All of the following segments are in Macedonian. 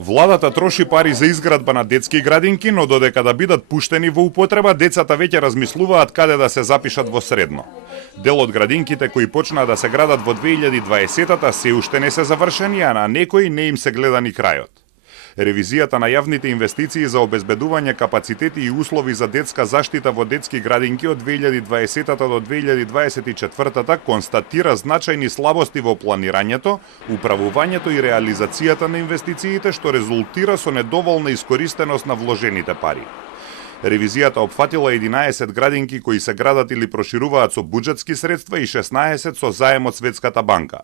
Владата троши пари за изградба на детски градинки, но додека да бидат пуштени во употреба, децата веќе размислуваат каде да се запишат во средно. Дел од градинките кои почнаа да се градат во 2020-та се уште не се завршени, а на некои не им се гледа ни крајот. Ревизијата на јавните инвестиции за обезбедување капацитети и услови за детска заштита во детски градинки од 2020 до 2024 констатира значајни слабости во планирањето, управувањето и реализацијата на инвестициите, што резултира со недоволна искористеност на вложените пари. Ревизијата опфатила 11 градинки кои се градат или прошируваат со буџетски средства и 16 со заем од Светската банка.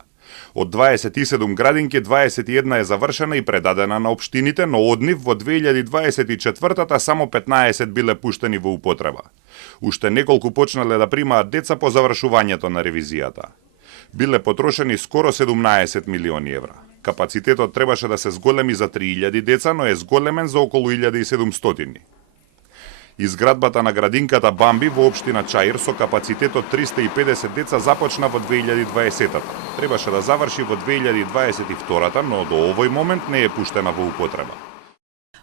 Од 27 градинки, 21 е завршена и предадена на општините, но од нив во 2024 само 15 биле пуштени во употреба. Уште неколку почнале да примаат деца по завршувањето на ревизијата. Биле потрошени скоро 17 милиони евра. Капацитетот требаше да се зголеми за 3000 деца, но е зголемен за околу 1700. Изградбата на градинката Бамби во општина Чаир со капацитет од 350 деца започна во 2020-та. Требаше да заврши во 2022-та, но до овој момент не е пуштена во употреба.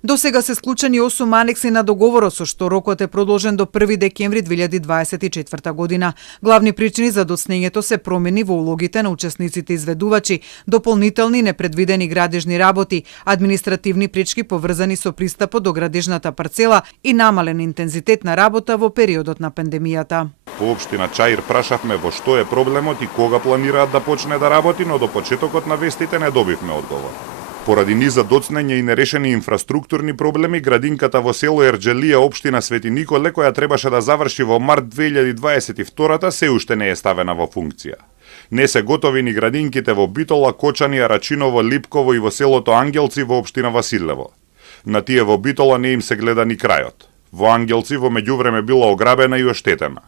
До сега се склучени 8 анекси на договорот, со што рокот е продолжен до 1 декември 2024 година. Главни причини за доцнењето се промени во улогите на учесниците изведувачи, дополнителни непредвидени градежни работи, административни пречки поврзани со пристапот до градежната парцела и намален интензитет на работа во периодот на пандемијата. Во општина Чаир прашавме во што е проблемот и кога планираат да почне да работи, но до почетокот на вестите не добивме одговор. Поради низа доцнење и нерешени инфраструктурни проблеми, градинката во село Ерџелија, општина Свети Николе, која требаше да заврши во март 2022-та, се уште не е ставена во функција. Не се готови ни градинките во Битола, Кочани, Арачиново, Липково и во селото Ангелци во општина Василево. На тие во Битола не им се гледа ни крајот. Во Ангелци во меѓувреме била ограбена и оштетена.